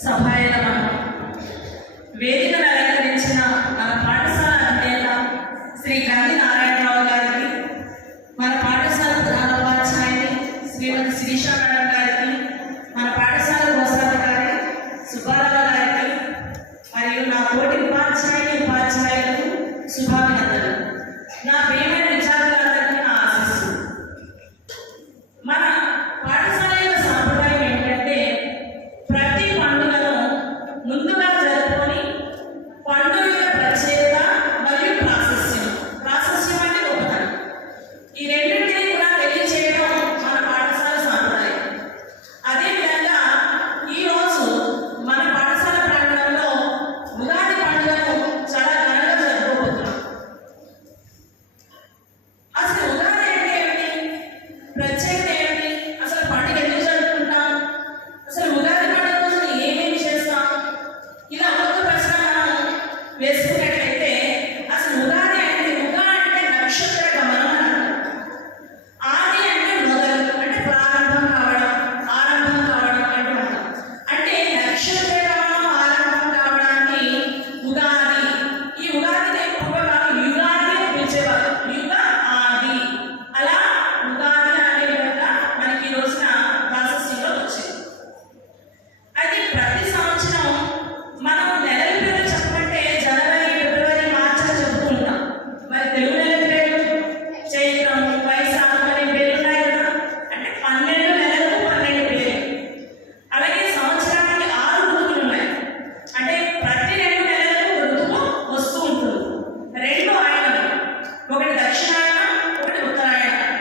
సభాయ నమః. వేదికను అలంకరించిన మన పాఠశాల అధినేత శ్రీ గాంధీ నారాయణరావు గారికి, మన పాఠశాల ప్రధానోపాధ్యాయుని శ్రీమతి శిరీష మేడం గారికి, మన పాఠశాల కోశాధికారి సుబ్బారావు గారికి మరియు నా తోటి ఉపాధ్యాయులకు శుభాభినందనలు. నా ప్రియమైన విద్యార్థులందరికీ నా ఆశీస్సులు. మన పాఠశాల యొక్క సాంప్రదాయం ఏంటంటే ప్రతి పండుగను ముందుగా జరుపుకొని పండుగ యొక్క ప్రత్యేకత మరియు ప్రాశస్యం అంటే గొప్పతనం, ఈ రెండింటినీ కూడా తెలియజేయడం మన పాఠశాల సాంప్రదాయం. అదేవిధంగా ఈరోజు మన పాఠశాల ప్రాంగణంలో ఉగాది పండుగను చాలా ఘనంగా జరుపుకోబోతున్నాం. అసలు ఉగాది అంటే ఏమిటి, ప్రత్యేకత ఏమిటి, అసలు పండుగ ఎందుకు జరుపుకుంటాం, అసలు ఉగాది పండుగ రోజు ఏమేమి చేస్తాం, ఇలా ఒక్క ప్రశ్న మనం వేసుకున్నట్లయితే అసలు ఉగాది అంటే నక్షత్ర గమనం అని అర్థం. ఆది అంటే మొదలు, అంటే ప్రారంభం కావడం, ఆరంభం కావడం అంటాం. అంటే నక్షత్ర గమనం ఆరంభం కావడాన్ని ఉగాది. ఈ ఉగాదిని పూర్వకాలం యుగాది అని పిలిచేవారు, యుగ ఆది. అలా ఉగాది అనే విధంగా మనకి ఈ రోజున ప్రాశస్యంలో వచ్చింది. అయితే ప్రతి సంవత్సరం మనం నెలల పేరు చెప్పమంటే జనవరి, ఫిబ్రవరి, మార్చి అని చెప్పుకుంటాం. మరి తెలుగు నెల పేరు చైత్రం, వైశాఖం అనే పేర్లు ఉన్నాయి కదా. అంటే 12 నెలలకు 12 పేర్లు. అలాగే సంవత్సరానికి 6 ఋతువులు ఉన్నాయి. అంటే ప్రతి 2 నెలలకు ఋతువు వస్తూ ఉంటుంది. 2 ఆయనలు, ఒకటి దక్షిణాయనం, ఒకటి ఉత్తరాయణం.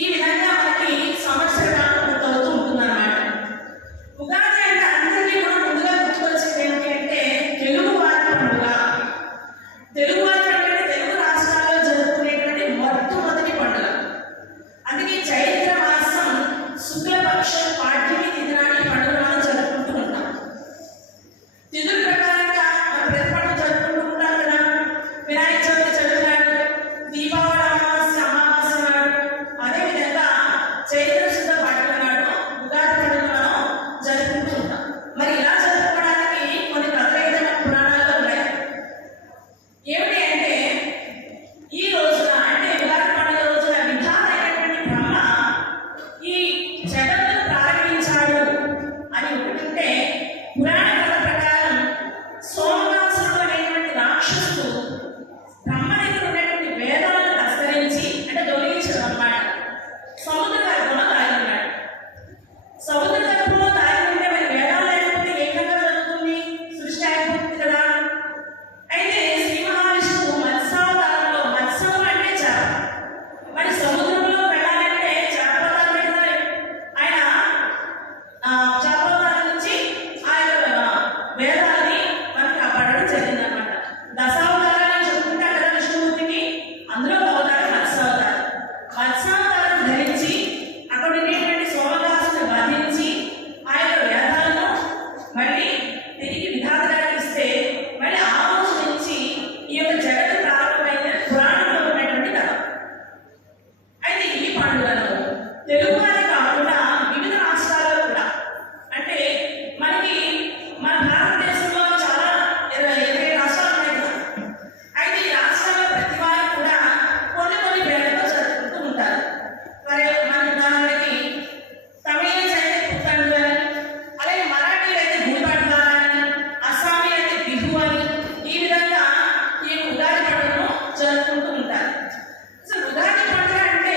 ఈ విధంగా మనకి సంవత్సర కాలం పూర్తవుతూ ఉంటుందన్నమాట. ఉగాది అంటే అందరికీ కూడా ముందుగా గుర్తుకొచ్చేది ఏంటి అంటే తెలుగువారి పండుగ. తెలుగువారి పండుగ అంటే తెలుగు రాష్ట్రాల్లో జరుపుకునేటువంటి మొట్టమొదటి పండుగ. అందుకే చైత్ర మాసం శుక్లపక్షం పాఠ్యమి తిథి నాడు ఈ పండుగ మనం జరుపుకుంటూ ఉంటాం. తిథుల ప్రకారంగా మనం ప్రతి పండుగ జరుపుకుంటూ ఉంటాం కదా. వినాయక చవితి చవితి నాడు, దీపావళి అమావాస్య నాడు, అదేవిధంగా చైత్ర శుద్ధ పాఠ్యమి నాడు ఉగాది పండుగ మనం జరుపుకుంటూ ఉంటాం. మరి ఇలా జరుపుకోవడానికి కొన్ని ప్రత్యేకమైన పురాణాలు ఉన్నాయి. ఏమిటి అంటే ఈ రోజున, అంటే ఉగాది పండుగ రోజున విధాత అయినటువంటి బ్రహ్మ ఈ జగత్తును ప్రారంభించాడు అని ఒకటి. పురాణ కథ ప్రకారం సోమనాసురుడు అనేటువంటి రాక్షసుడు బ్రహ్మ దగ్గర ఉన్నటువంటి వేదాలను తస్కరించి, అంటే దొంగిలించడం అన్నమాట, సముద్ర గర్భంలో దాగి ఉన్నాడు. సముద్ర గర్భంలో దాగి ఉంటే మరి వేదాలు లేకపోతే ఏ విధంగా జరుగుతుంది, సృష్టి అయిపోతుంది కదా. అయితే శ్రీ మహావిష్ణువు మత్స్యావతారంలో, మత్స్యం అంటే చేప, మరి సముద్రంలో వెళ్ళాలంటే చేపవతారం పెట్టాలి. ఆయన చేపవతారం నుంచి ఆయన వేదాలని మనకు కాపాడడం జరిగిందనమాట. దశావతారాన్ని చెప్పుకుంటాం కదా విష్ణుమూర్తికి, అందులో ఒక అవతారం మత్స్యావతారం. మత్స్యావతారం ధరించి అక్కడ ఉండేటువంటి సోమదాసుని వధించి ఆ యొక్క వేదాలను మళ్ళీ తిరిగి విధాతగారికి ఇస్తే మళ్ళీ ఆ రోజు నుంచి ఈ యొక్క జగత్తు ప్రారంభమైన పురాణంలో ఉన్నటువంటి కథ. అయితే ఈ పండుగను తెలుగువారే కాకుండా వివిధ రాష్ట్రాల్లో కూడా, అంటే మనకి మన భారతదేశంలో చాలా 20 రాష్ట్రాలు ఉన్నాయి కదా. అయితే ఈ రాష్ట్రాల్లో ప్రతి వారు కూడా కొన్ని పేర్లతో జరుపుకుంటూ ఉంటారు. మరి మన ఉదాహరణకి తమిళ అయితే పుత్తండు అని, అలాగే మరాఠీలు అయితే గుడిపడ్వ అని, అస్సామీ అయితే బిహు అని, ఈ విధంగా ఈ ఉగాది పండుగను జరుపుకుంటూ ఉంటారు. అసలు ఉగాది పండుగ అంటే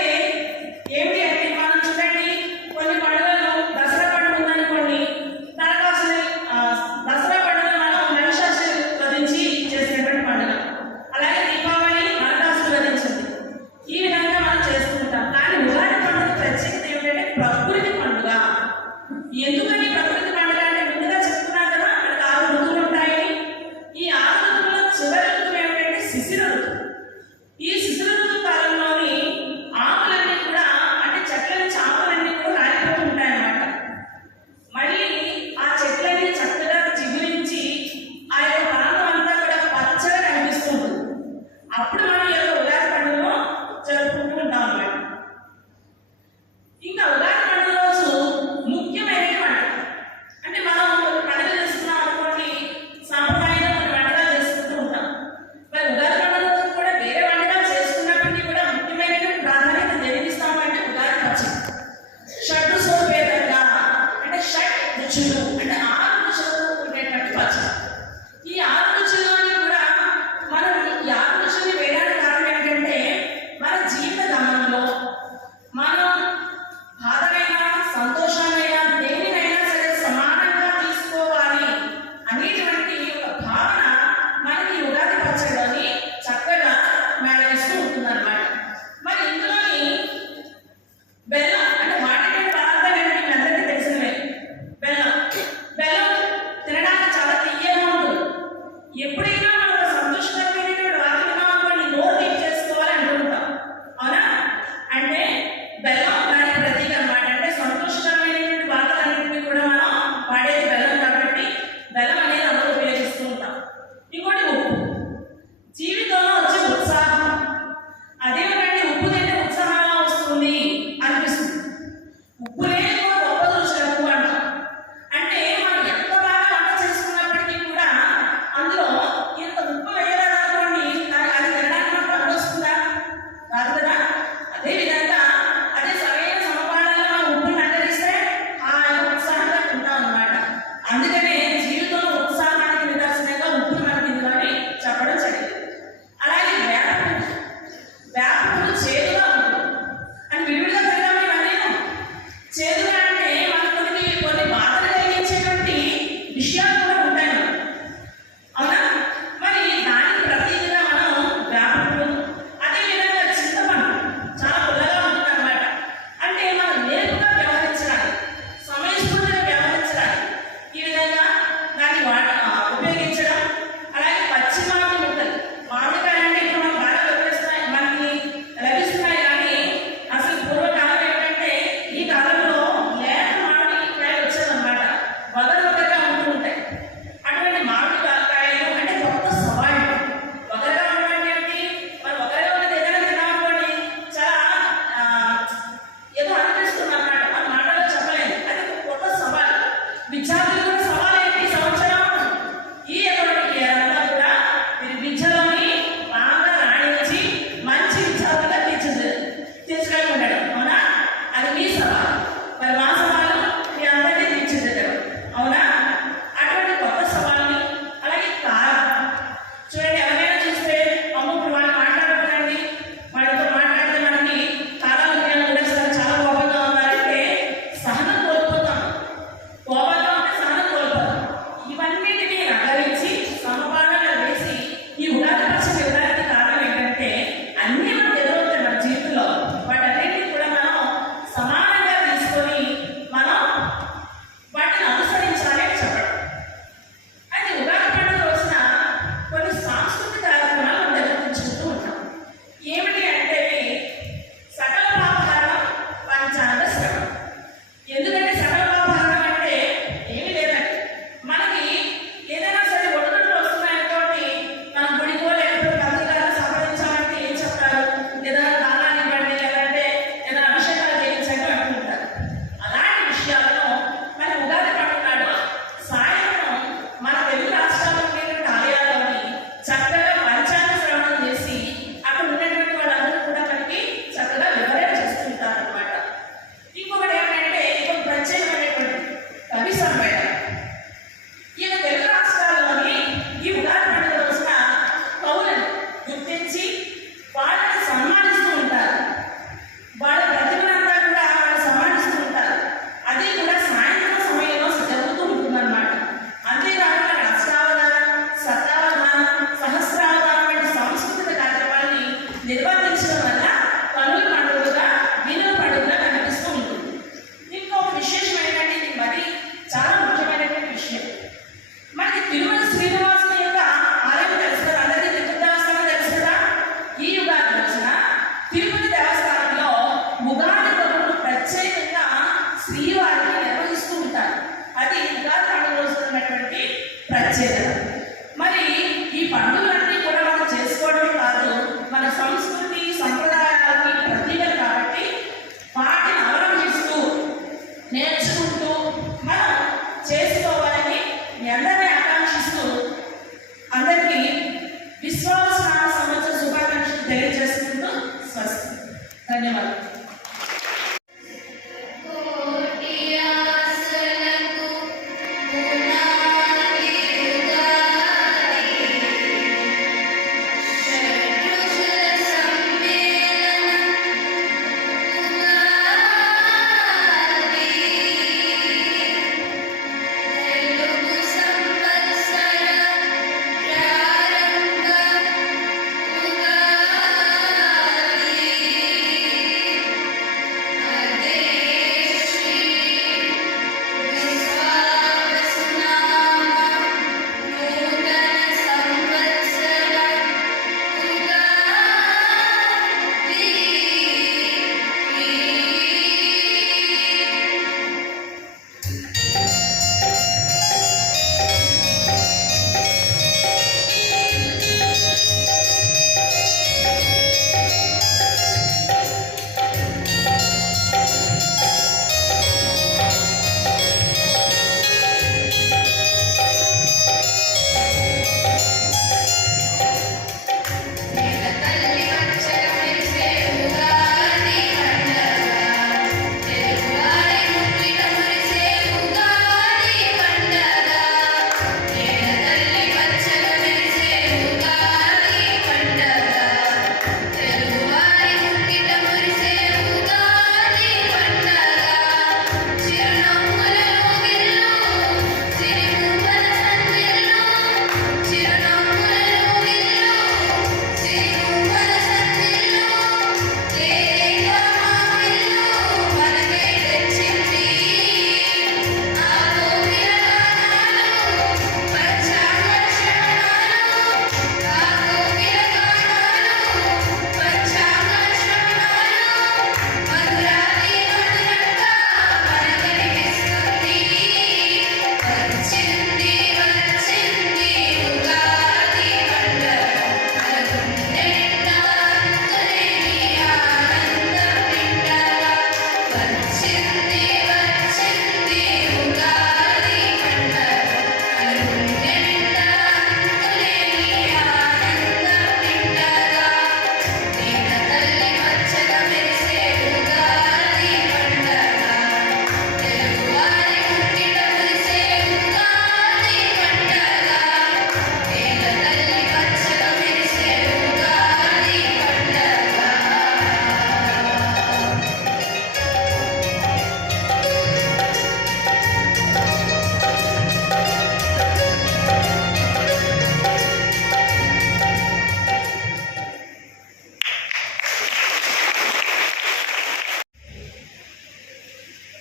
ఏమిటి అంటే మనం చూడండి, కొన్ని పండుగలు దసరా పండుగ ఉందనుకోండి, నరకాసుని దసరా పండుగ మనం మహిషాసుని వధించి చేసినటువంటి పండుగ. అలాగే దీపావళి నరకాసుని వధించింది. ఈ విధంగా మనం చేస్తుంటాం. కానీ ఉగాది పండుగ ప్రత్యేకత ఏమిటంటే ప్రకృతి పండుగ. ఎందుకని ప్రకృతి పండుగ అంటే ముందుగా చెప్తున్నాం కదా, మనకు 6 ఋతువులు ఉంటాయని. ఈ 6 ఋతువుల్లో చివరి ఋతువు ఏమిటంటే శిశిర ఋతువు. ఈ శిశిర ఋతువు కాలంలోని ఆకులన్నీ కూడా, అంటే చెట్ల నుంచి ఆకులన్నీ కూడా రాలిపోతూ ఉంటాయన్నమాట. మళ్ళీ ఆ చెట్లన్నీ చక్కగా చిగురించి ఆ యొక్క ప్రాంతం అంతా కూడా పచ్చగా కనిపిస్తుంది. అప్పుడు మనం ఈ యొక్క ఉగాది పండుగను జరుపుకుంటూ ఉంటాం అన్నమాట. ఇంకా ఉగాది పండుగ రోజు ముఖ్యమైనటువంటి, అంటే మనం మరి మా సవాలు మీ అందరినీ తీర్చిదిద్దడం. అవునా? అటువంటి కొత్త సవాల్ని అలాగే కాలం చూడండి. ఎవరైనా చూస్తే అమ్మ ఇప్పుడు వాళ్ళు మాట్లాడుతున్నారండి, వాళ్ళతో మాట్లాడితే మనకి కాలం ఉద్యోగం చాలా కోపంగా ఉన్నారంటే సహనం కోల్పోతాం. కోపంగా ఉంటే సహనం కోల్పోతాం. ఇవన్నిటినీ నగరించి సమపాలన వేసి ఈ ఉగాది పచ్చడి ఇవ్వడానికి కారణం ఏంటంటే అన్ని మనకు ఎదురవుతాయి మన జీవితంలో. వాటన్నిటిని కూడా మనం సమానంగా తీసుకొని మనం వాటిని అనుసరించాలి అని చెప్పడం. అయితే ఉగాది పండుగ రోజున కొన్ని సాంస్కృతిక కార్యక్రమాలు మనం నిర్వహించుకుంటూ ఉంటాం. ఏమిటి అంటే సకల పాపహారం పంచాంగ శ్రవణం. ఎందుకంటే సకల పాపహారం అంటే ఏమీ లేదండి, మనకి ఏదైనా సరే ఒడిదుడుకులు వస్తున్నాయనుకోండి, మనం గుడికో లేకపోతే పత్రికగా సంప్రదించాలంటే ఏం చెప్తారు? ఏదైనా దానాన్ని ఇవ్వండి, లేదంటే ఏదైనా అభిషేకాలు చేయించండి అంటుంటారు. అలాంటి విషయాలను మరి ఉగాది పండుగ నాడు సాయంత్రం మన తెలుగు రాష్ట్రాల్లో ఉండేటువంటి ఆలయాల్లోని చక్కగా పంచాంగ శ్రవణం చేసి అక్కడ ఉన్నటువంటి వాళ్ళందరూ కూడా మనకి చక్కగా వివరణ చేస్తుంటారు అనమాట. ఇంకొకటి ఏంటంటే ఇంకొక ప్రత్యేకమైనటువంటి కవి సమ్మేళనం. ఈయన తెలుగు రాష్ట్రాల్లోని ఈ ఉగాది పండుగ రోజున కవులను గుర్తించి వాళ్ళని సన్మానిస్తూ ఉంటారు. వాళ్ళ ప్రతిభనంతా కూడా వాళ్ళు సన్మానిస్తూ ఉంటారు. అది కూడా సాయంత్రం సమయంలో జరుగుతూ ఉంటుందన్నమాట. అంతేకాకుండా అష్టావధానం, శతావధానం, సహస్రావధానం వంటి సాంస్కృతిక కార్యక్రమాన్ని నిర్వర్తించడం వల్ల కనుల పండుగగా వినుల పండుగగా కనిపిస్తూ ఉంటుంది. ఇంకొక విశేషం ఏంటంటే ఇది మరి చాలా ముఖ్యమైనటువంటి విషయం. మనకి తిరుమల శ్రీనివాసుని యొక్క ఆలయం తెలుసు కదా, అందరికీ తిరుపతి దేవస్థానం తెలుసు కదా. ఈ ఉగాది రోజున తిరుపతి దేవస్థానంలో ఉగాది పనులు ప్రత్యేకంగా శ్రీవారిని నిర్వహిస్తూ ఉంటారు. అది ఉగాది పండుగ రోజు ఉన్నటువంటి ప్రత్యేకత. మరి ఈ పండుగలన్నీ కూడా మనం చేసుకోవడం కాదు, మన సంస్కృతి సంప్రదాయాలకి ప్రతీకలు కాబట్టి వాటిని అవలంబిస్తూ నేర్చుకుంటూ మనం చేసుకోవాలని మీ అందరినీ ఆకాంక్షిస్తూ అందరికీ విశ్వాసనామ సంవత్సర శుభాకాంక్షలు తెలియజేసుకుంటూ స్వస్తి. ధన్యవాదాలు.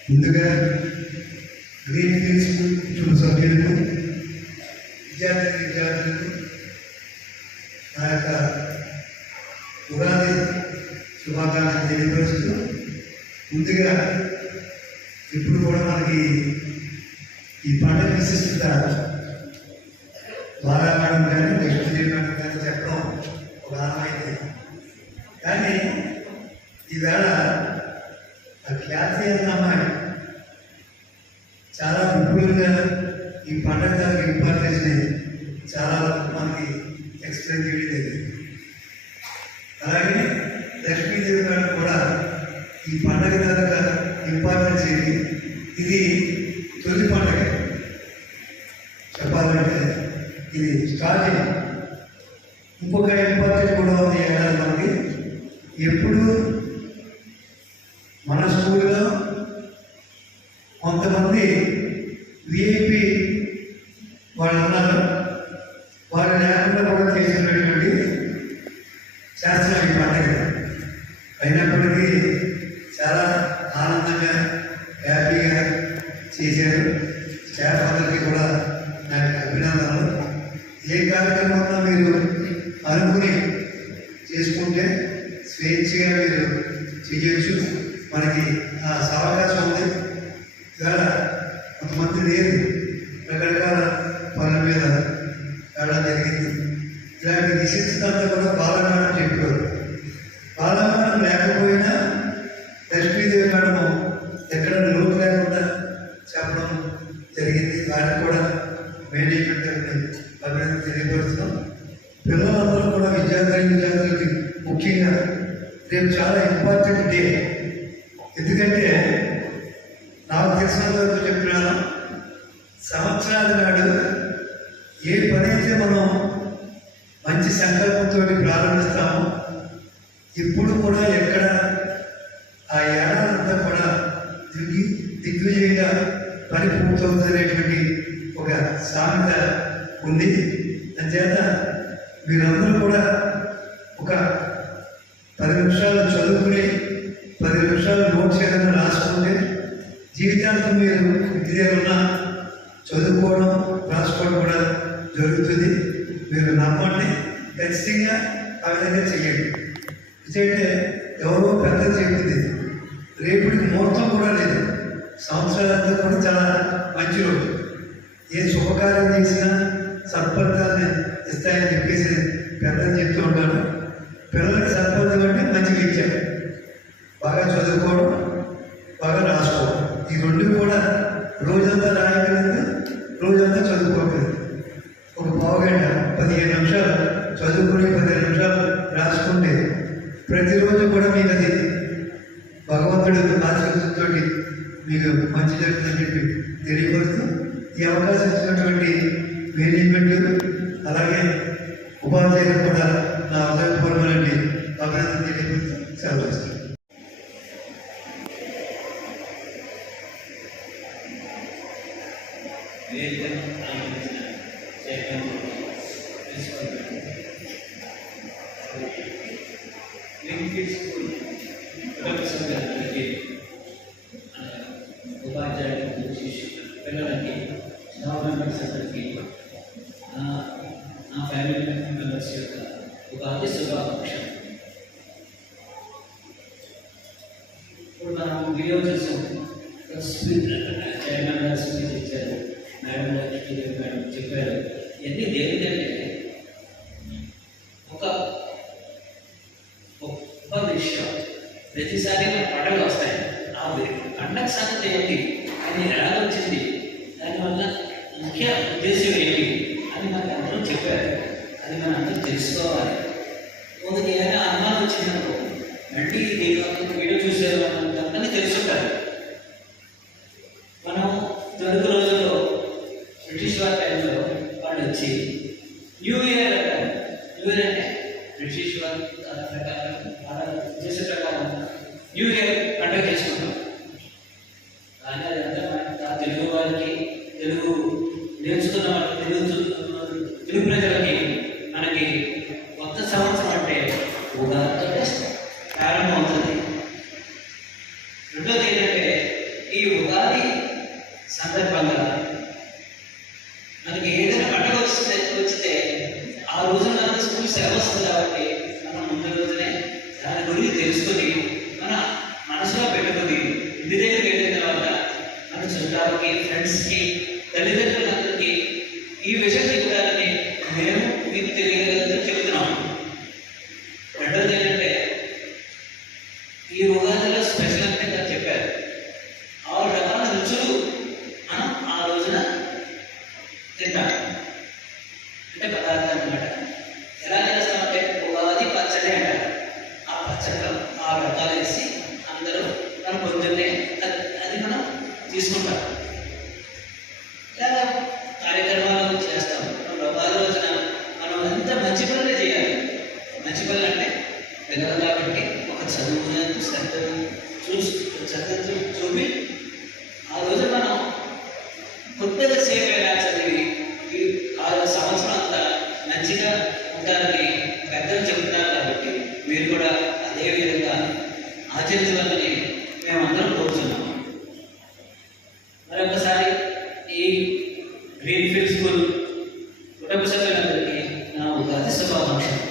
ముందుగా గ్రీన్ ఫీల్డ్స్ కుటుంబ సభ్యులకు విద్యార్థులకు నా యొక్క ఉగాది శుభాకాంక్షలు తెలియపరుస్తూ, ముందుగా ఇప్పుడు కూడా మనకి ఈ పండుగ విశిష్టత బాలామణం కానీ లక్ష్మీదేవి మేడం కానీ చెప్పడం ఒక ఆనమైంది. కానీ ఈవేళ ఆ ఖ్యాతి అన్న అమ్మాయి చాలా విపులంగా ఈ పండుగ దానికి ఇంపార్టెన్స్ని చాలా మనకి ఎక్స్ప్లెయిన్ చేయడం జరిగింది. అలాగే లక్ష్మీదేవి గారు కూడా ఈ పండుగ దాకా ఇంపార్టెన్స్ ఏంటి, ఇది తొలి పండుగ చెప్పాలంటే ఇది స్టార్టింగ్. ఇంకొక ఇంపార్టెంట్ కూడా ఉంది ఏడాది మనకి. ఎప్పుడు మన స్కూల్లో కొంతమంది విఐపి వాళ్ళు ఉన్నారు, వాళ్ళు లేకుండా కూడా చేసినటువంటి శాస్త్రం ఈ పండుగ. అయినప్పటికీ చాలా ఆనందంగా హ్యాపీగా చేశారు. స్టాఫ్ అందరికీ కూడా నాకు అభినందనలు. ఏ కార్యక్రమంలో మీరు అనుకుని చేసుకుంటే స్వేచ్ఛగా మీరు చేయొచ్చు. మనకి ఆ అవకాశం ఉంది. ఇవాళ కొంతమంది లేదు, రకరకాల పనుల మీద వెళ్ళడం జరిగింది. ఇలాంటి విశిష్టత కూడా బాలమేడం చెప్పారు. బాలమేడం లేకపోయినా లక్ష్మీదేవి మేడం ఎక్కడ లోటు లేకుండా చెప్పడం జరిగింది. వాటికి కూడా మేనేజ్మెంట్ అభినందన తెలియపరుస్తున్నాం. పిల్లలందరూ కూడా విద్యార్థులకి ముఖ్యంగా రేపు చాలా ఇంపార్టెంట్ డే. ఎందుకంటే నాకు తెలిసిన వరకు చెప్పినాను, సంవత్సరాల నాడు ఏ పని అయితే మనం మంచి సంకల్పంతో ప్రారంభిస్తామో ఇప్పుడు కూడా ఎక్కడ ఆ ఏడాదంతా కూడా దిగ్విజయంగా పని పూర్తవుతుందనేటువంటి ఒక సామెత ఉంది. అందుచేత మీరందరూ కూడా ఒక 10 నిమిషాలు చదువుకుని 10 నిమిషాలు నోట్స్ ఏదైనా రాసుకుంటే జీవితాంతం మీరు ఇంటి దగ్గర ఉన్న చదువుకోవడం రాసుకోవడం కూడా జరుగుతుంది. మీరు నమ్మండి, ఖచ్చితంగా ఆ విధంగా చేయండి. ఎందుకంటే ఎవరో పెద్ద చెప్పింది, రేపటికి ముహూర్తం కూడా లేదు. సంవత్సరాలంతా కూడా చాలా మంచి రోజు. ఏ శుభకార్యం చేసినా సత్ఫలితాన్ని ఇస్తాయని చెప్పేసి పెద్దలు చెప్తూ ఉంటాను. పిల్లలకి సత్ఫలితం అంటే మంచి విద్య, బాగా చదువుకోవడం, బాగా రాసుకోవడం. ఈ రెండు కూడా రోజంతా రాయగలిగితే రోజంతా చదువుకోగలదు. ఒక పావుగంట 15 నిమిషాలు చదువుకుని 10 నిమిషాలు రాసుకుంటే ప్రతిరోజు కూడా మీకు అది భగవంతుడి ఆశీర్వాదంతో మీకు మంచి జరుగుతుందని చెప్పి తెలియపరుస్తూ, ఈ అవకాశం ఇచ్చినటువంటి మేనేజ్మెంట్ అలాగే ఉపాధ్యాయులు కూడా నా హృదయపూర్వకమైన అభినందన తెలియపరుస్తూ సెలవు ఇస్తాను. ఉపాధ్యాయులకు, శిష్యులు, పిల్లలకి, స్టాఫ్ మెంబర్స్ అందరికీ నా ఫ్యామిలీ మెంబర్స్ యొక్క ఉపాధి శుభాకాంక్షలు. ఇప్పుడు మనం వీడియో చూసాం. చైర్మన్ గారు స్పీచ్ ఇచ్చారు, మేడం లక్ష్మీదేవి మేడం చెప్పారు. ఇవన్నీ దేనికంటే ఒక గొప్ప విషయం. ప్రతిసారి మన పండుగలు వస్తాయి. ఆ పండగ సంగతి ఏంటి, అది ఎలా వచ్చింది, దానివల్ల ముఖ్య ఉద్దేశం ఏంటి అని మనకు అందరూ చెప్పారు. అది మనం అందరూ తెలుసుకోవాలి. కొందరికి ఏదైనా అనుమానం వచ్చిందనుకో మళ్ళీ వీడియో చూసారు అని తెలుసుకుంటారు. మనం తొలుగు రోజుల్లో బ్రిటిష్ వారి టైంలో వాళ్ళు వచ్చి న్యూ ఇయర్ అంటారు. న్యూ ఇయర్ అంటే బ్రిటిష్ వారి ప్రకారం వాళ్ళ ఉద్దేశ ప్రకారం న్యూ ఇయర్ పండుగ చేసుకుంటాం. కానీ అదంతా తెలుగు వారికి, తెలుగు నేర్చుకున్న వాళ్ళకి, తెలుగు ప్రజలకి మనకి కొత్త సంవత్సరం అంటే ఉగాదితో ప్రారంభం అవుతుంది. రెండోది ఏంటంటే ఈ సందర్భంగా మనకి ఏదైనా పండుగ వచ్చితే ఆ రోజున మనకు స్కూల్ సెలవు వస్తుంది కాబట్టి మనం ముందు రోజునే దాని గురించి తెలుసుకొని మన మనసులో పెట్టుకొని ఇంటి దగ్గరికి వెళ్ళిన తర్వాత మన చుట్టాలకి ఫ్రెండ్స్కి తల్లిదండ్రులందరికీ ఈ విషయం చెప్పడాన్ని మేము మీకు తెలియగలదని చెబుతున్నాము. రెండోది ఏంటంటే ఈ ఉగాదిలో స్పెషల్ అంటే నాకు చెప్పారు 6 రకాల రుచులు మనం ఆ రోజున తింటాం. అంటే పదార్థం అనమాట. ఎలా చేస్తామంటే ఉగాది పచ్చడి అంటారు. ఆ పచ్చడిలో 6 రకాలు వేసి అందరూ మనం పొద్దున్నే అది మనం తీసుకుంటాం. ఇలా కార్యక్రమాలు చేస్తాం. మనం ఉగాది రోజున మనం ఎంత మంచి పనులే చేయాలి. మంచి పనులు అంటే పిల్లలు కాబట్టి ఒక చదువు శ్రద్ధ చూపి ఆ రోజు మనం కొద్దిగా సేపు అయినా చదివి ఈ 6 సంవత్సరం అంతా మంచిగా ఉండడానికి పెద్దలు చెబుతున్నారు కాబట్టి మీరు కూడా అదే విధంగా ఆచరించాలని మేమందరం కోరుతున్నాము. మరొకసారి ఈ గ్రీన్ ఫీల్డ్ స్కూల్ కుటుంబ సభ్యులందరికీ నా ఉగాది శుభాకాంక్షలు.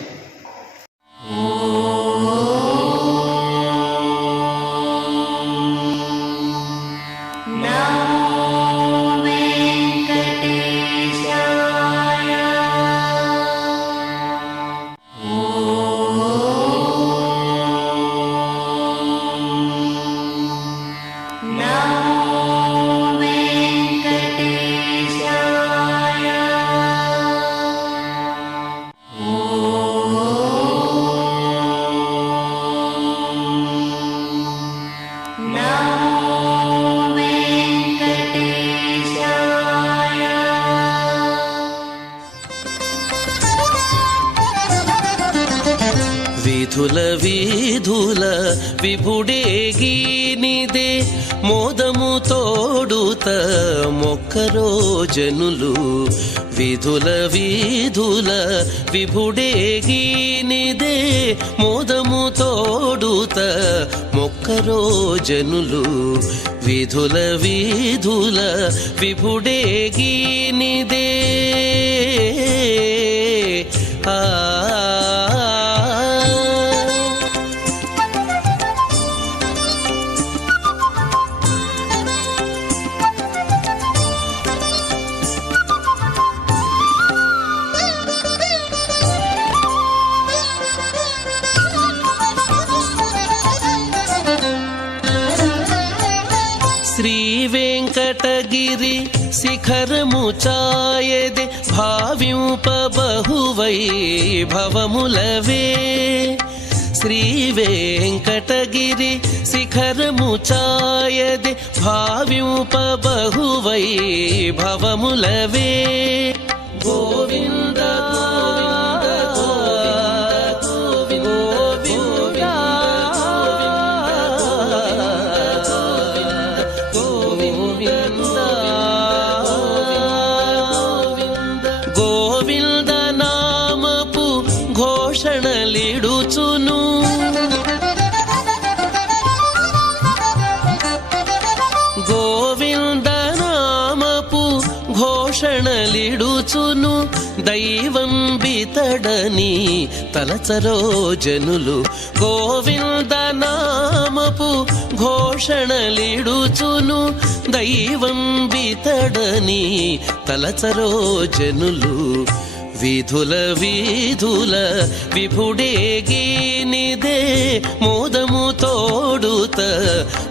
వీధుల వీధుల విభుడేగీనిదే మోదము తోడుత మొక్కరో జనులు. వీధుల వీధుల విభుడేగీనిదే మోదము తోడుత మొక్కరో జనులు. వీధుల వీధుల విభుడేగీనిదే ఆ శ్రీ వెంకటగిరి శిఖరము చాయదే భావింప బహువైభవములవే. శ్రీ వెంకటగిరి శిఖరము చాయదే భావింప బహువైభవములవే. గోవింద గోవింద నామపు ఘోషణలిడుచును. గోవింద నామపు ఘోషణలిడుచును. దైవం బితడని తలచరో జనులు. గోవింద నామపు ఘోషణలిడుచును. దైవం బితడని తలచరో జనులు. వీధుల వీధుల విభుడేగీనిదే మోదము తోడుత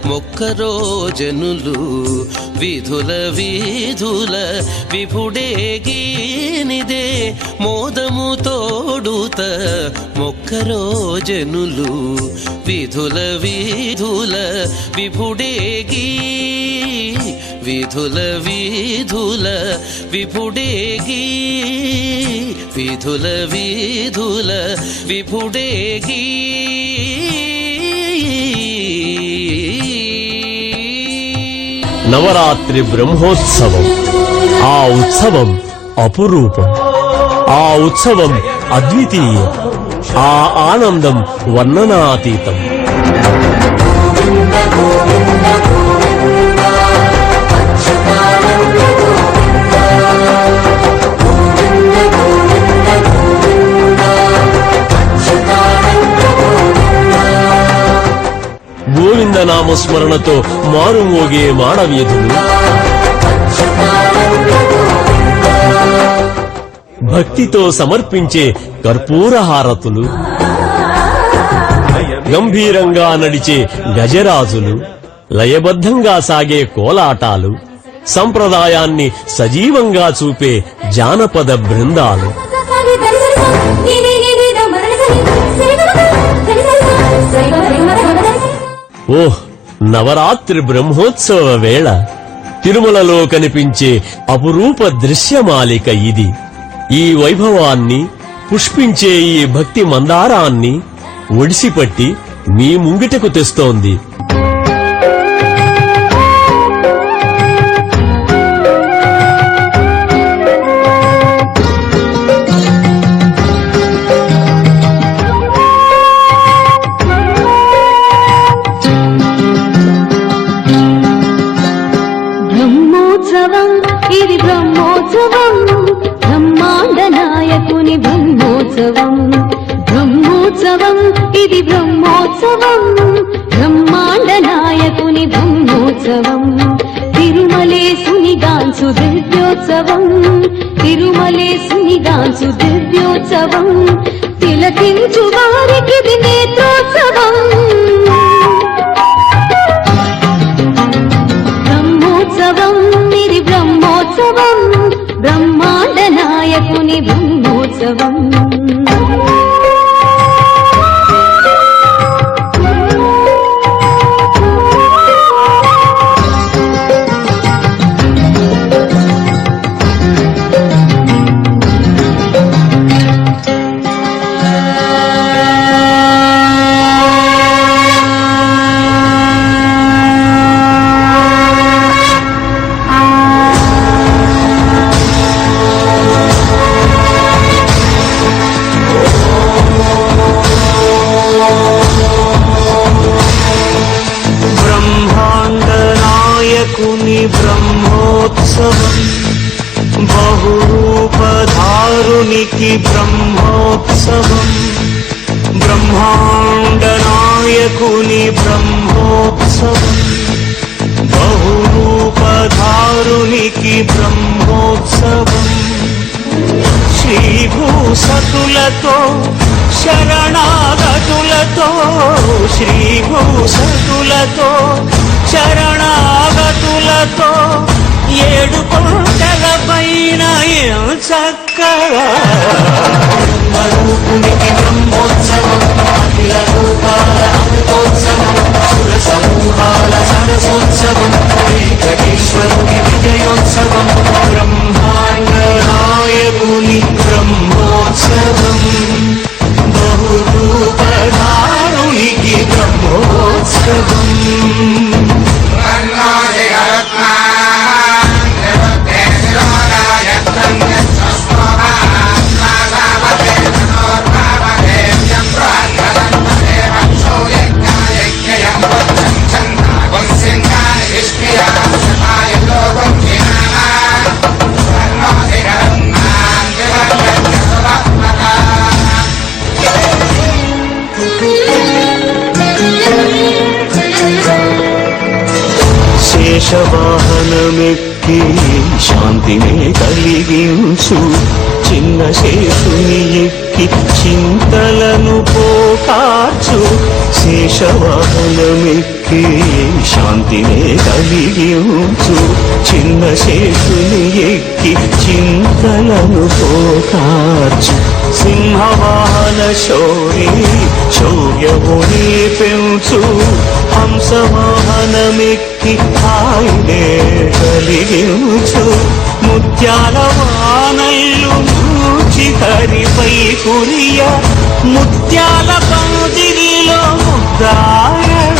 మొక్కరో జనులు. వీధుల వీధుల విభుడేగీనిదే మోదము తోడుత మొక్కరో జనులు. వీధుల వీధుల విభుడేగీ వీధుల వీధుల విభుడేగీ వీధుల వీధుల విభుడేగీ. నవరాత్రి బ్రహ్మోత్సవం. ఆ ఉత్సవం అపురూపం. ఆ ఉత్సవం అద్వితీయం. ఆ ఆనందం వర్ణనాతీతం. గోవింద గోవింద గోవింద నామస్మరణతో మారుమోగే మాడవీధులు, భక్తితో సమర్పించే కర్పూరహారతులు, గంభీరంగా నడిచే గజరాజులు, లయబద్ధంగా సాగే కోలాటాలు, సంప్రదాయాన్ని సజీవంగా చూపే జానపద బృందాలు. ఓహ్, నవరాత్రి బ్రహ్మోత్సవ వేళ తిరుమలలో కనిపించే అపురూప దృశ్యమాలిక ఇది. ఈ వైభవాన్ని, పుష్పించే ఈ భక్తి మందారాన్ని ఒడిసిపట్టి మీ ముంగిటకు తెస్తోంది. బ్రహ్మోత్సవం ఇది బ్రహ్మోత్సవం, బ్రహ్మాండ నాయకుని బ్రహ్మోత్సవం. బ్రహ్మోత్సవం ఇది బ్రహ్మోత్సవం, బ్రహ్మాండ నాయకుని బ్రహ్మోత్సవం. తిరుమలేశునిగాంచు దివ్యోత్సవం, తిరుమలేశునిగాంచు దివ్యోత్సవం. తిలకించు వారికిది నేత్రోత్సవం. బ్రహ్మోత్సవం ఇది బ్రహ్మోత్సవం, బ్రహ్మాండ నాయకుని బ్రహ్మోత్సవం. బ్రహ్మోత్సవం, బహురూపధారునికి బ్రహ్మోత్సవం. బ్రహ్మాండ నాయకుని బ్రహ్మోత్సవం, బహురూపధారునికి బ్రహ్మోత్సవం. శ్రీభూసతులతో శరణాగతులతో, శ్రీభూసతులతో శరణాగతులతో ఏడు కొండల పైన చక్కగా బ్రహ్మరూపునికి బ్రహ్మోత్సవం, అఖిల రూపాల అమృతోత్సవం, సుర సమూహాల సరసోత్సవం, వెంకటేశ్వరుని విజయోత్సవం. బ్రహ్మాండ నాయకుని బ్రహ్మోత్సవం, బహురూపధారునికి బ్రహ్మోత్సవం. శేషవాహనమెక్కి శాంతినే కలిగించు, చిన్న శేషుని ఎక్కి చింతలను పోకార్చు. శేషవాహనమెక్కి శాంతినే కలిగించు, చిన్న శేషుని ఎక్కి చింతలను పోకార్చు. సింహవాహన శౌరి శౌర్యముని పెంచు, హంసవాహనమెక్కి హాయినే కలిగించు. ముత్యాల వానల్లు మూచి హరిపై కురియ, ముత్యాల పందిరిలో ముద్దాయణ.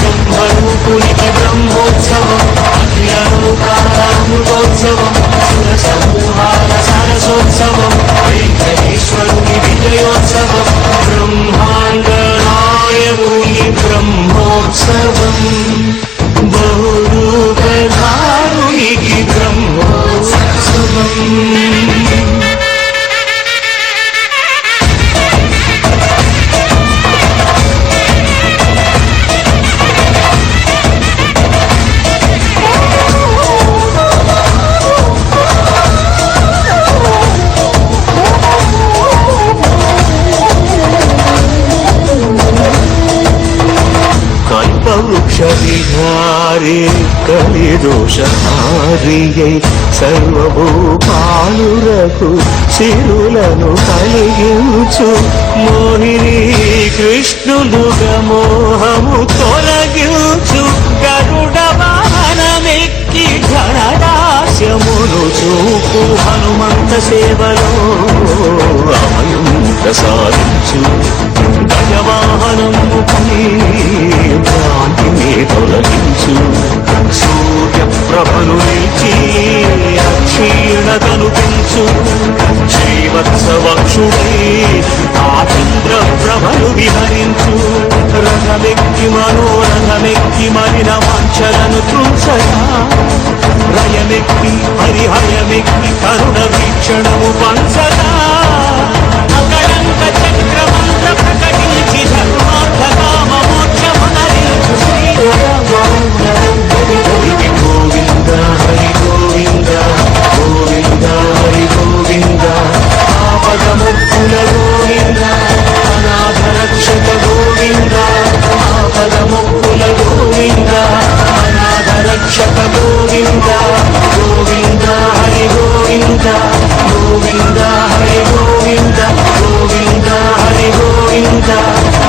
బ్రహ్మరూపునికి బ్రహ్మోత్సవం, అఖిల రూపాల అమృతోత్సవం, సుర సమూహాల సరసోత్సవం, వెంకటేశ్వరుని విజయోత్సవం. బ్రహ్మాండ నాయకుని బ్రహ్మోత్సవం, బహురూపధారునికి బ్రహ్మోత్సవం. కలిదోషహారియై సర్వభూపాలురకు సిరులను కలిగించు మోహిని కృష్ణులుగా మోహము తొలగించు గరుడ వాహనమెక్కి ఘనదాస్యమును చూపు హనుమంత సేవలో అమయం ప్రసాదించు గజవాహనముపై భ్రాంతిని తొలగించు సూర్య ప్రభను నిలిచి అక్షీణతను పెంచు శ్రీవత్సవక్షుడై ఆ చంద్ర ప్రభను విహరించు రథమెక్కి మనోరథమెక్కి మరిన వాంఛలను త్రుంచగా రయమెక్కి హరిహయమెక్కి కరుణ వీక్షణము పంచగా అకళంక చక్రమంత ప్రకటించి ధర్మార్థ కామ మోక్షమునరించు శ్రీరామరికి గోవింద హరి గోవింద గోవింద హరి గోవింద ఆపదముక్కుల గోవింద అనాథ రక్షక గోవింద ఆపదముక్కుల గోవింద అనాథ రక్షక గోవింద గోవింద హరి గోవింద గోవింద హరి గోవింద గోవింద హరి గోవింద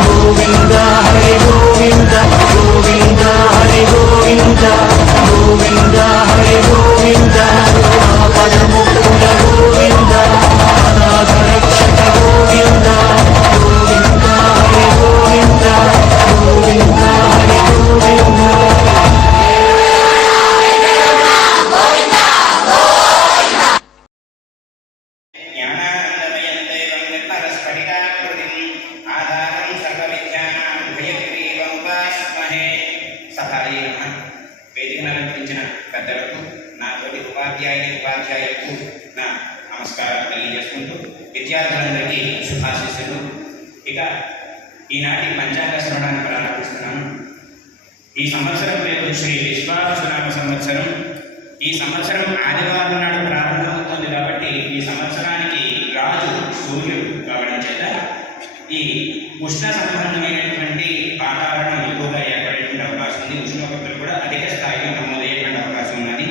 గోవింద హరి గోవింద గోవింద హరి గోవింద గోవింద హరి గోవింద ఆపదముక్కుల గోవింద అనాథ రక్షక గోవింద గోవింద హరి గోవింద గోవింద హరి గోవింద జ్ఞానానందమయం దేవం నిర్మలస్ఫటికాకృతిం ఆధారం సర్వవిద్యానాం భయగ్రీవం ఉపాస్మహే. సభాయే నమః. వేదికను అలంకరించిన పెద్దలకు, నాతోటి ఉపాధ్యాయులకు నా నమస్కారం తెలియజేసుకుంటూ విద్యార్థులందరికీ శుభాశీస్సులు. ఇక ఈనాటి పంచాంగ శ్రవణాన్ని ప్రారంభిస్తున్నాను. ఈ సంవత్సరం పేరు శ్రీ విశ్వావసునామ సంవత్సరం. ఈ సంవత్సరం ఆదివారం నాడు ప్రారంభమవుతుంది కాబట్టి ఈ సంవత్సరానికి రాజు సూర్యుడు కావడం చేత ఈ ఉష్ణ సంబంధమైనటువంటి వాతావరణం ఎక్కువగా ఏర్పడేటువంటి అవకాశం ఉంది. ఉష్ణోగ్రతలు కూడా అధిక స్థాయిలో నమోదయ్యేటువంటి అవకాశం ఉన్నది.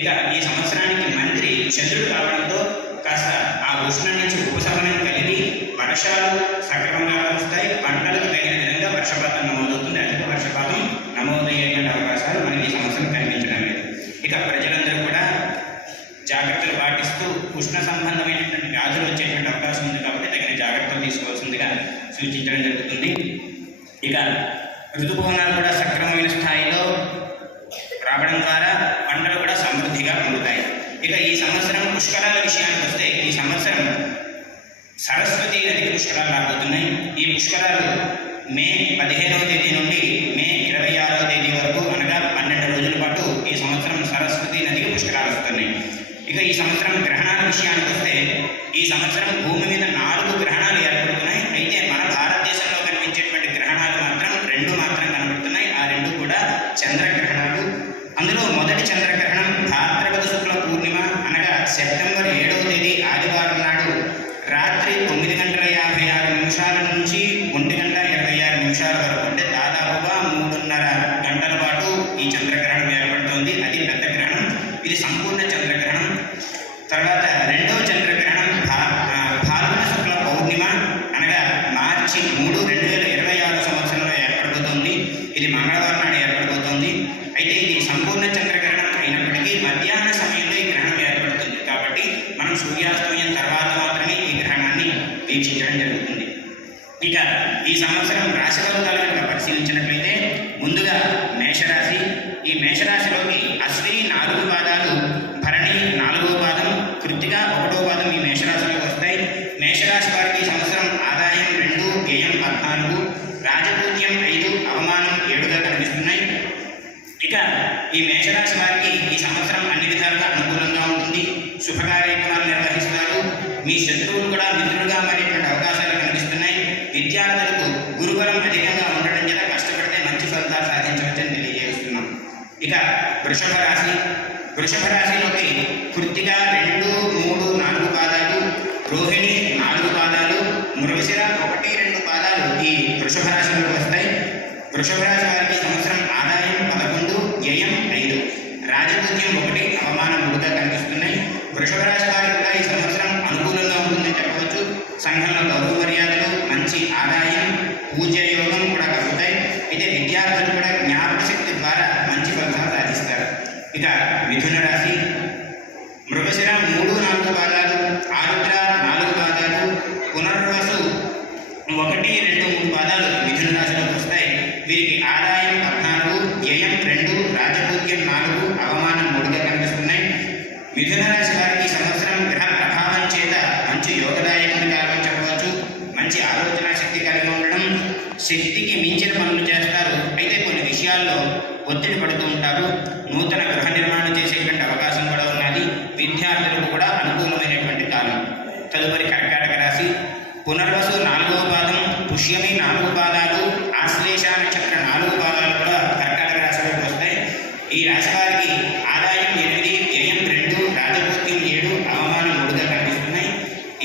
ఇక ఈ సంవత్సరానికి మంత్రి చంద్రుడు కావడంతో కాస్త ఆ ఉష్ణం నుంచి ఉపశమనం కలిగి వర్షాలు సక్రమంగా వస్తాయి. పంటలకు తగిన విధంగా వర్షపాతం నమోదవుతుంది. అధిక వర్షపాతం నమోదయ్యేటువంటి అవకాశాలు మనకి ఈ సంవత్సరం కనిపించడం లేదు. ఇక ప్రజలందరూ కూడా జాగ్రత్తలు పాటిస్తూ ఉష్ణ సంబంధమైనటువంటి వ్యాధులు వచ్చేటువంటి అవకాశం ఉంది కాబట్టి తగిన జాగ్రత్తలు తీసుకోవాల్సిందిగా సూచించడం జరుగుతుంది. ఇక ఋతుపవనాలు కూడా సక్రమమైన స్థాయిలో రావడం ద్వారా పంటలు కూడా సమృద్ధిగా పొందుతాయి. ఇక ఈ సంవత్సరం పుష్కరాల విషయానికి వస్తే ఈ సంవత్సరం సరస్వతి నదికి పుష్కరాలు రాబోతున్నాయి. ఈ పుష్కరాలు మే 15వ తేదీ నుండి మే 26వ తేదీ వరకు అనగా 12 రోజుల పాటు ఈ సంవత్సరం సరస్వతి నదికి పుష్కరాలు వస్తున్నాయి. ఇక ఈ సంవత్సరం గ్రహణాల విషయానికి వస్తే ఈ సంవత్సరం భూమి మీద 4 గ్రహణాలు ఏర్పడుతున్నాయి. అయితే మన భారతదేశంలో కనిపించేటువంటి గ్రహణాలు మాత్రం 2 మాత్రం కనబడుతున్నాయి. ఆ 2 కూడా చంద్రగ్రహణాలు. అందులో మొదటి చంద్రగ్రహణం భాద్రపద శుక్ల పూర్ణిమ అనగా సెప్టెంబర్ 7వ తేదీ ఆదివారం నాడు రాత్రి 9:56 నుంచి 1:26 వరకు, అంటే దాదాపుగా 3.5 గంటల పాటు ఈ చంద్రగ్రహణం ఏర్పడుతోంది. అది పెద్ద గ్రహణం. ఇది సంపూర్ణ చంద్రగ్రహణం. తర్వాత రెండవ చంద్రగ్రహణం ఫాల్గుణ శుక్ల పౌర్ణిమ అనగా మార్చి 3, 2026 సంవత్సరంలో ఏర్పడబోతోంది. ఇది మంగళవారం నాడు ఏర్పడబోతోంది. అయితే ఇది సంపూర్ణ చంద్రగ్రహణం అయినప్పటికీ మధ్యాహ్న సమయంలో ఈ గ్రహణం ఏర్పడుతుంది కాబట్టి మనం సూర్యాస్తమయం తర్వాత మాత్రమే ఈ గ్రహణాన్ని వీక్షించడం జరుగుతుంది. ఇక ఈ సంవత్సరం రాశి ఫలితాలు కనుక పరిశీలించినట్లయితే ముందుగా మేషరాశి. ఈ మేషరాశిలోకి అశ్విని 4 పాదాలు, భరణి 4వ పాదం, కృత్తిక 1వ పాదం ఈ మేషరాశిలోకి వస్తాయి. మేషరాశి వారికి ఈ సంవత్సరం ఆదాయం 2, వ్యయం 14, రాజపూజ్యం 5, అవమానం 7గా కనిపిస్తున్నాయి. ఇక ఈ మేషరాశి వారికి ఈ సంవత్సరం అన్ని విధాలుగా అనుకూలంగా ఉంటుంది. శుభ కార్యక్రమాలు నిర్వహిస్తారు. మీ శత్రువులు కూడా మిత్రులుగా మారేటువంటి అవకాశాలు కనిపిస్తున్నాయి. విద్యార్థులకు గురుబలం అధికంగా ఉండడం చేత కష్టపడితే మంచి ఫలితాలు సాధించవచ్చని తెలియజేస్తున్నాం. ఇక వృషభ రాశి. వృషభ రాశిలోకి కృత్తిక 2, 3, 4 పాదాలు, రోహిణి 4 పాదాలు, మృగశిర 1, 2 పాదాలు ఈ వృషభ రాశిలోకి వస్తాయి. వృషభ రాశి వారికి సంవత్సరం ఆదాయం 11, వ్యయం 5, రాజపూజ్యం 1, అవమానం 3గా కనిపిస్తున్నాయి. వృషభ రాశి వారికి కూడా ఈ సంవత్సరం అనుకూలంగా ఉంటుందని చెప్పవచ్చు. సంఘంలో గౌరవ మర్యాదలు, మంచి ఆదాయం, పూజ్య యోగం కూడా కలుగుతాయి. అయితే విద్యార్థులు కూడా జ్ఞాపక శక్తి ద్వారా మంచి ఫలితాలు సాధిస్తారు. ఇక మిథున రాశి మృగశిర 3, 4 పాదాలు, ఆరుద్ర 4 పాదాలు, పునర్వసు 1, 2, 3 పాదాలు మిథున రాశిలోకి వస్తాయి. వీరికి ఆదాయం 14, వ్యయం 2, రాజపూజ్యం 4, అవమానం 3గా కనిపిస్తున్నాయి. మిథున రాశి వారికి సంవత్సరం గ్రహ ప్రభావం చేత మంచి యోగదాయకం కావాలని చెప్పవచ్చు. మంచి ఆలోచన శక్తి కలిగి ఉండడం, శక్తికి మించిన పనులు చేస్తారు. అయితే కొన్ని విషయాల్లో ఒత్తిడి పడుతూ ఉంటారు. నూతన గృహ నిర్మాణం చేసేటువంటి అవకాశం కూడా ఉన్నది. విద్యార్థులకు కూడా అనుకూలమైనటువంటి కాలం. తదుపరి కర్కాటక రాశి పునర్వసు 4వ పాదం, పుష్యమి 4 పాదాలు, ఆశ్లేష నక్షత్ర 4 పాదాలు కూడా కర్కాటక రాశిలోకి వస్తాయి. ఈ రాశి వారికి ఆదాయం 8, వ్యయం 2, రాజపూజ్యం 7, అవమానం 3గా కనిపిస్తున్నాయి.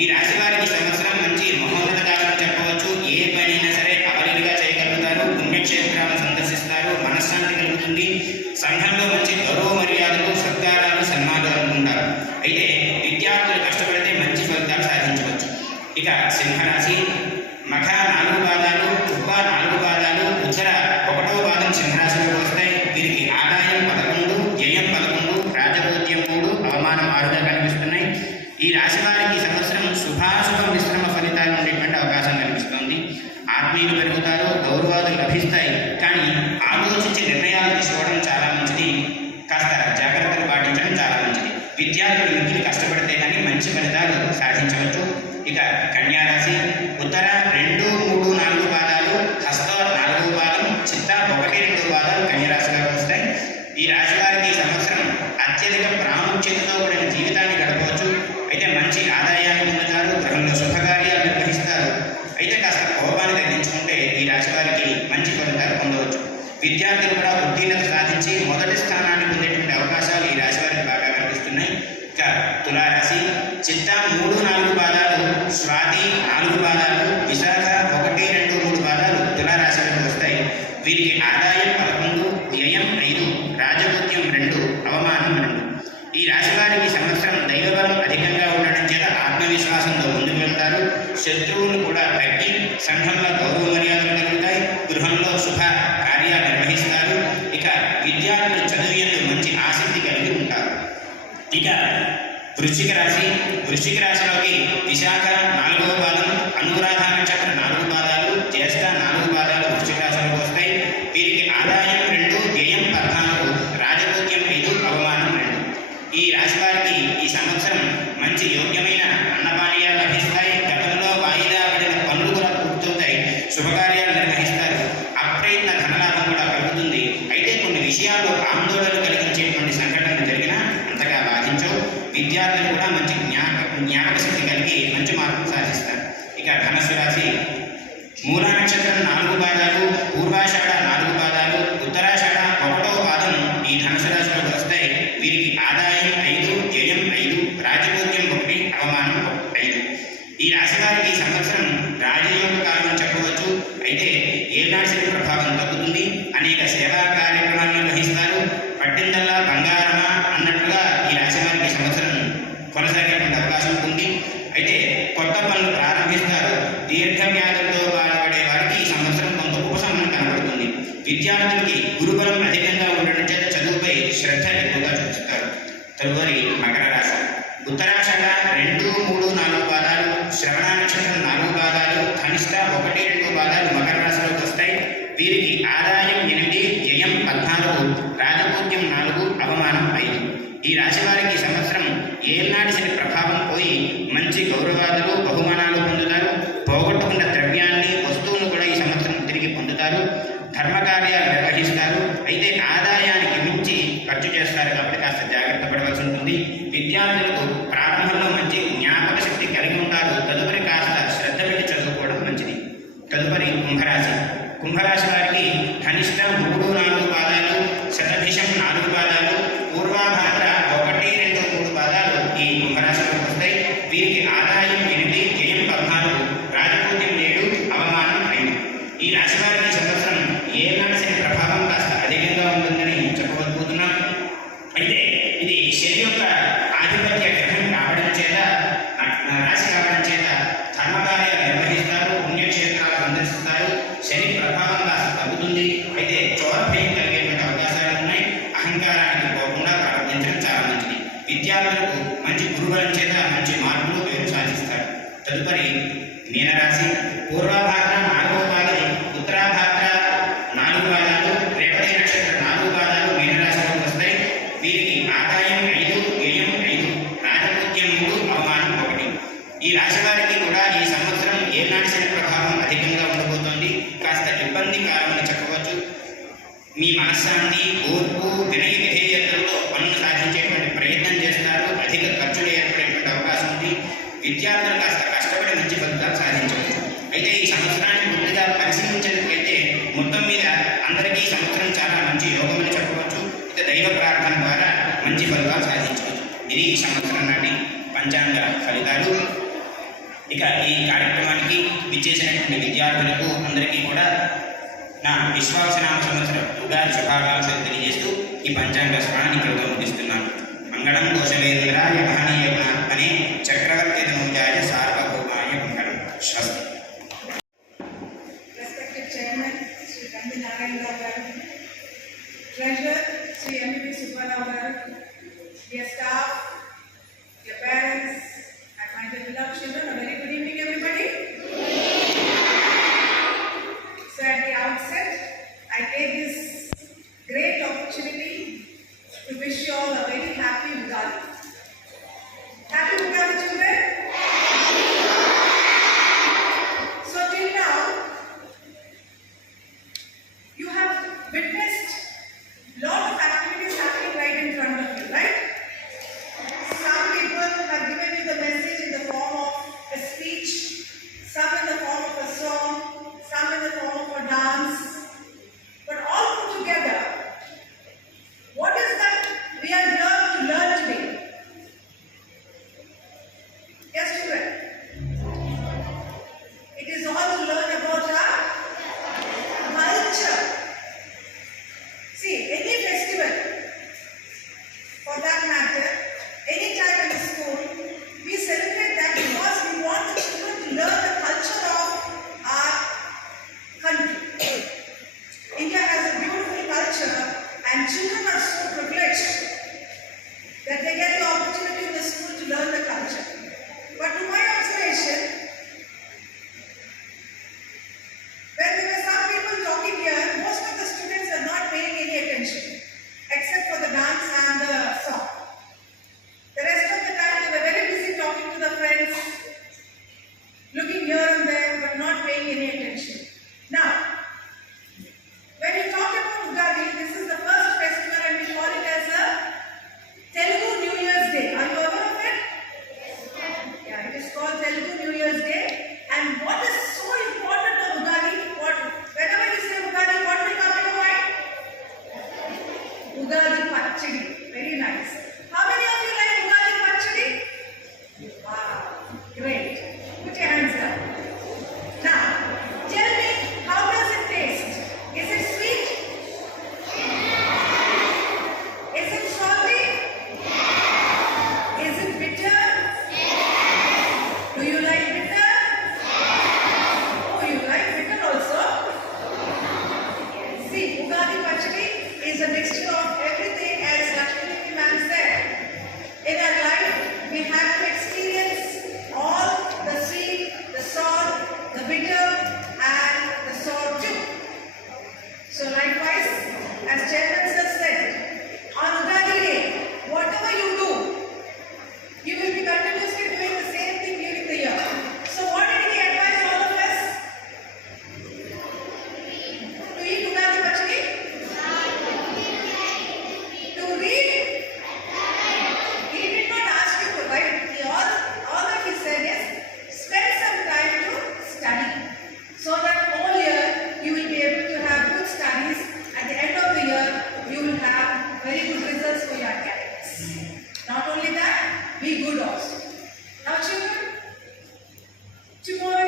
ఈ రాశి వారికి సంవత్సరం మంచి మహోన్నత కాలం చెప్పవచ్చు. ఏ పనైనా సరే అవలీలుగా చేయగలుగుతారు. పుణ్యక్షేత్రాలను సందర్శిస్తారు. మనశ్శాంతి కలుగుతుంది. సంఘంలో మంచి గౌరవ మర్యాదలు, సత్కారాలు, సన్మానాలు ఉంటారు. అయితే విద్యార్థులు కష్టపడితే మంచి ఫలితాలు సాధించవచ్చు. ఇక సింహరాశి మఖ 4 పాదాలు, ఉప్ప 4 పాదాలు, ఉత్తర 1వ పాదం సింహరాశిలోకి వస్తాయి. వీరికి ఆదాయం 11, వ్యయం 11, రాజపూజ్యం 3, అవమానం 6గా కనిపిస్తున్నాయి. ఈ రాశి వారికి సంవత్సరం శుభాశుభ మిశ్రమ ఫలితాలు ఉండేటువంటి అవకాశం కనిపిస్తుంది. ఆత్మీయులు పెరుగుతారు, గౌరవాలు లభిస్తాయి. కానీ ఆలోచించి నిర్ణయాలు తీసుకోవడం చాలా మంచిది. కాస్త జాగ్రత్తలు పాటించడం చాలా మంచిది. విద్యార్థులు మిగిలి కష్టపడితే కానీ మంచి ఫలితాలు సాధించవచ్చు. ఇక కన్యారాశి ఉత్తర 2, 3, 4 పాదాలు, హస్త 4వ పాదం, చిత్త 1, 2 పాదాలు కన్యరాశిలోకి వస్తాయి. ఈ రాశి వారికి సంవత్సరం అత్యధిక ప్రాముఖ్యతతో కూడిన జీవితాన్ని గడపవచ్చు. అయితే మంచి ఆదాయాన్ని పొందుతారు. గృహంలో శుభకార్యాలు నిర్వహిస్తారు. అయితే కాస్త కోపాన్ని తగ్గించుకుంటే ఈ రాశి వారికి మంచి ఫలితాలు పొందవచ్చు. విద్యార్థులు కూడా ఉత్తీర్ణత సాధించి మొదటి స్థానాన్ని పొందేటువంటి అవకాశాలు ఈ రాశి వారికి బాగా కనిపిస్తున్నాయి. ఇక తులారాశి చిత్త 3, 4 పాదాలు, స్వాతి 4 పాదాలు, విశాఖ 1, 2, 3 పాదాలు తులారాశిలోకి వస్తాయి. వీరికి ఆదాయం 11, వ్యయం 5, రాజపూజ్యం 2, అవమానం 2. ఈ రాశి వారికి సంవత్సరం దైవబలం అధికంగా ఉండడం చేత ఆత్మవిశ్వాసంతో ముందుకు వెళ్తారు. శత్రువులు కూడా తగ్గి సంఘంలో గౌరవ మర్యాదలు కలుగుతాయి. గృహంలో శుభ కార్యాలు నిర్వహిస్తారు. ఇక విద్యార్థులు చదువు మంచి ఆసక్తి కలిగి ఉంటారు. ఇక వృశ్చిక రాశిలోకి విశాఖ 4వ పాదం, అనురాధ నక్షత్ర 4 పాదాలు, జ్యేష్ఠ 4 పాదాలు వృశ్చిక రాశిలోకి వస్తాయి. వీరికి ఆదాయం 2, వ్యయం 14, రాజపూజ్యం 5, అవమానం 2. ఈ రాశి వారికి ఈ సంవత్సరం మంచి యోగ్యమైన అన్నపానీయాలు లభిస్తాయి. గతంలో వాయిదా పడిన పనులు కూడా పూర్తవుతాయి. శుభకార్యాలు నిర్వహిస్తారు. అప్రయత్న ధనలాభం కూడా కలుగుతుంది. అయితే కొన్ని విషయాల్లో ఆందోళన కలిగించేటువంటి సంఘటనలు జరిగినా అంతగా బాధించవు. విద్యార్థులు కూడా మంచి జ్ఞాపక శక్తి కలిగి మంచి మార్పులు సాధిస్తారు. ఇక ధనుసు రాశి మూల నక్షత్రం 4 పాదాలు, పూర్వాషాఢ 4 పాదాలు, ఉత్తరాషాఢ 1వ పాదం ఈ ధనుసు రాశిలోకి వస్తాయి. వీరికి ఆదాయం 5, వ్యయం 5, రాజపూజ్యం 1, అవమానం 5. ఈ రాశి వారికి ఈ సంవత్సరం రాజయోగ కాలం చెప్పవచ్చు. అయితే ఏనాటి శని ప్రభావం తగ్గుతుంది. అనేక సేవా కార్యక్రమాలు నిర్వహిస్తారు. పట్టిందల్లా బంగారమా అన్నట్లుగా ఈ రాశి వారికి సంవత్సరం కొనసాగేటువంటి అవకాశం ఉంది. అయితే కొత్త పనులు ప్రారంభిస్తారు. దీర్ఘవ్యాధులతో బాధపడే వారికి ఈ సంవత్సరం కొంత ఉపశమనం కనబడుతుంది. విద్యార్థులకి గురుబలం అధికంగా ఉండడం చేత చదువుపై శ్రద్ధ ఎక్కువగా చూపిస్తారు. తదుపరి మకర రాశి ఉత్తరాషాఢ 2, 3, 4 పాదాలు, శ్రవణ నక్షత్రం 4 పాదాలు, ధనిష్ట 1, 2 పాదాలు మకర రాశిలోకి వస్తాయి. వీరికి ఆదాయం 8, వ్యయం 14, రాజపూజ్యం 4, అవమానం 5. ఈ రాశి వారికి సంవత్సరం ఏనాటి శని ప్రభావం పోయి మంచి గౌరవాలు, బహుమానాలు పొందుతారు. పోగొట్టుకున్న ద్రవ్యాన్ని, వస్తువులను కూడా ఈ సంవత్సరం తిరిగి పొందుతారు. ధర్మకార్యాలు నిర్వహిస్తారు. అయితే ఆదాయానికి మించి ఖర్చు చేస్తారు కాబట్టి కాస్త జాగ్రత్త పడవలసి ఉంటుంది. విద్యార్థులకు ప్రారంభంలో మంచి జ్ఞాపక శక్తి కలిగి ఉంటారు. తదుపరి కాస్త శ్రద్ధ పెట్టి చదువుకోవడం మంచిది. తదుపరి కుంభరాశి వారికి ధనిష్ట 3, 4 పాదాలు, శతభిషం 4 పాదాలు, పూర్వాభాద్ర 1, 2, 3 పాదాలు ఈ కుంభరాశిలోకి వస్తాయి. వీరికి ఆదాయం 8, వ్యయం 14, రాజపూజ్యం 7, అవమానం 5. ఈ రాశి వారికి సంవత్సరం ఏనా అహంకారానికి పోకుండా ప్రారంభించడం చాలా మంచిది. విద్యార్థులకు మంచి గురువుల చేత మంచి మార్పులు పేరు సాధిస్తారు. తదుపరి మీనరాశి. పూర్వభాద్ర 4వ పాదం, ఉత్తరాభాద్ర 4 పాదాలు, రేవతి నక్షత్ర 4 పాదాలు మీనరాశిలోకి వస్తాయి. వీరికి ఆదాయం 5, వ్యయం 5, రాజపూజ్యం 3, అవమానం 1. ఈ రాశి వారికి కూడా ఈ సంవత్సరం ఏనాటి శని ప్రభావం అధికంగా ఉండబోతోంది. కాస్త ఇబ్బందికరమని చెప్పవచ్చు. మీ మనశ్శాంతి, ఓర్పు, వినయ విధేయతలతో పనులు సాధించేటువంటి ప్రయత్నం చేస్తారు. అధిక ఖర్చులు ఏర్పడేటువంటి అవకాశం ఉంది. విద్యార్థులు కాస్త కష్టపడి మంచి ఫలితాలు సాధించవచ్చు. అయితే ఈ సంవత్సరాన్ని పూర్తిగా పరిశీలించినట్లయితే మొత్తం మీద అందరికీ ఈ సంవత్సరం చాలా మంచి యోగమని చెప్పవచ్చు. ఇక దైవ ప్రార్థన ద్వారా మంచి ఫలితాలు సాధించవచ్చు. ఇది ఈ సంవత్సరం నాటి పంచాంగ ఫలితాలు. ఇక ఈ కార్యక్రమానికి విచ్చేసినటువంటి విద్యార్థులకు అందరికీ కూడా నా విశ్వాసనామ సంవత్సరం ఉగాది శుభాకాంక్షలు తెలియజేస్తూ ఈ పంచాంగ శ్రవణాన్ని ఇక్కడ ముగిస్తున్నాను. మంగళం కోశలేంద్రాయ మహనీయ గుణాత్మనే చక్రవర్తి ధనుజాయ సార్వభౌమాయ మంగళం. స్వస్తి. Respected Chairman, Sri Kandi Narayan Rao Garu, Treasurer, Sri M.P. Subbarao Garu, dear staff, dear parents, and my dear beloved children, a very good evening, everybody. So at the outset, I take this great opportunity to wish you all a very happy Ugadi. Happy Ugadi, children. So till now, you have witnessed lot of activities happening right in front of you, right? Some people have given you the message in the form of a speech, some in the form of a song, some in the form of a dance. But all put together, what is that we are here to learn today? Yes, children? It is all to learn about our culture. See, any festival, for that matter, any time in the school, we celebrate that because we want the children to learn the culture of our country. India has a beautiful culture and children are so privileged that they get the opportunity in the school to learn the culture. But to my observation, when there were some people talking here, most of the students are not paying any attention, except for the dance and the song. The rest of the time they were very busy talking to the friends, looking here and there, but not paying any attention. Now, when you talk about Ugadi, this is the first festival and we call it as a Telugu New Year's Day. Are you aware of it? Yeah, it is called Telugu New Year's Day. And what is so important of Ugadi? Whenever you say Ugadi, what will come in your mind? Ugadi Pachadi. Very nice. How many of you like Ugadi Pachadi? Wow, great. Put your hands up. Now, tell me, how does it taste? Is it sweet? Is it salty? Is it bitter? Do you like bitter? Oh, you like bitter also? See, Ugadi Pachadi is a mixture of everything, as Lakshmi man said. In our life, we have to experience all the sweet, the salt, the bitter, and the sour too. So likewise, as Chairman sir said, on Ugadi Day, whatever you do, you will be continuously doing the same thing during the year. So what did he advise all of us? To eat Ugadi Pachadi? To read? He did not ask you to write. All that he said is, spend some time to study. So that whole year, you will be able to have good studies. At the end of the year, you will have very good results for your academics. Not only that, be good also. Now children, tomorrow